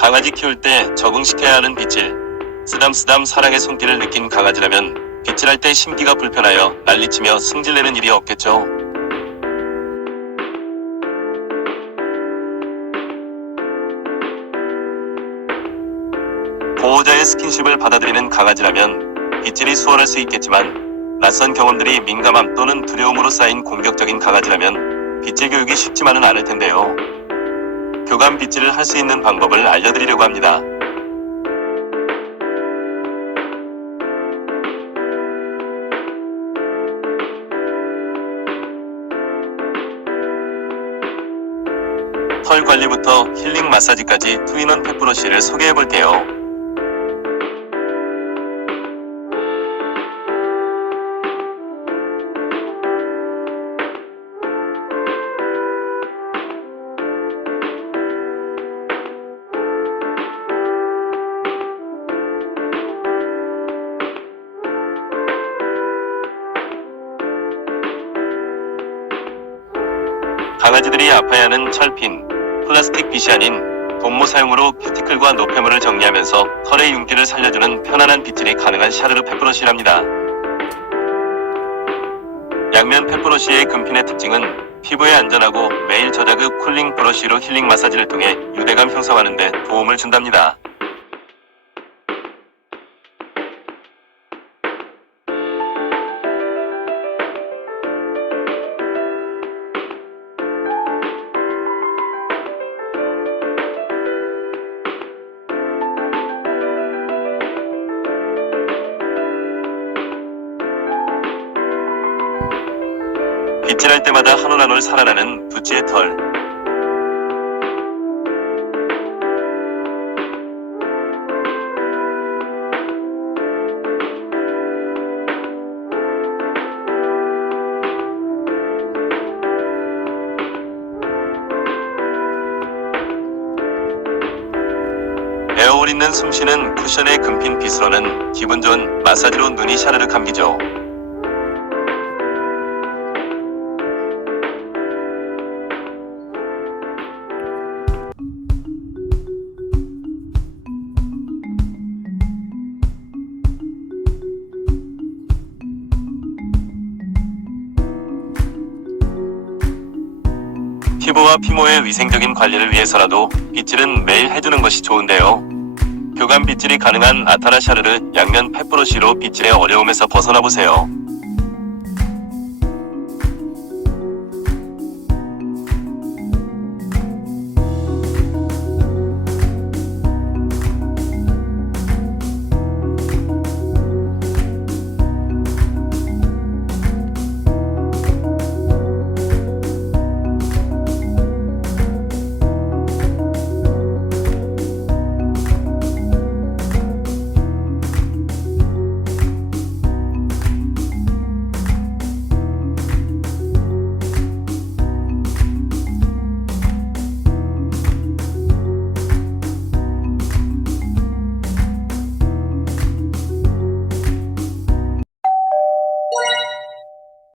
강아지 키울 때 적응시켜야 하는 빗질. 쓰담쓰담 사랑의 손길을 느낀 강아지라면 빗질할 때 심기가 불편하여 난리치며 승질내는 일이 없겠죠. 보호자의 스킨십을 받아들이는 강아지라면 빗질이 수월할 수 있겠지만 낯선 경험들이 민감함 또는 두려움으로 쌓인 공격적인 강아지라면 빗질 교육이 쉽지만은 않을 텐데요. 교감 빗질을 할 수 있는 방법을 알려드리려고 합니다. 털 관리부터 힐링 마사지까지 투인원 펫브러쉬를 소개해 볼게요. 강아지들이 아파야 하는 철핀, 플라스틱 빗이 아닌 돈모 사용으로 큐티클과 노폐물을 정리하면서 털의 윤기를 살려주는 편안한 빗질이 가능한 샤르르 펫브러쉬랍니다. 양면 펫브러쉬의 금핀의 특징은 피부에 안전하고 매일 저자극 쿨링 브러쉬로 힐링 마사지를 통해 유대감 형성하는 데 도움을 준답니다. 빗질할 때마다 한 올 한 올 살아나는 두치의 털. 에어올 있는 숨쉬는 쿠션의 금핀 빗으로는 기분 좋은 마사지로 눈이 샤르르 감기죠. 피부와 피모의 위생적인 관리를 위해서라도 빗질은 매일 해주는 것이 좋은데요. 교감 빗질이 가능한 아타라 샤르르 양면 펫브러쉬로 빗질의 어려움에서 벗어나 보세요.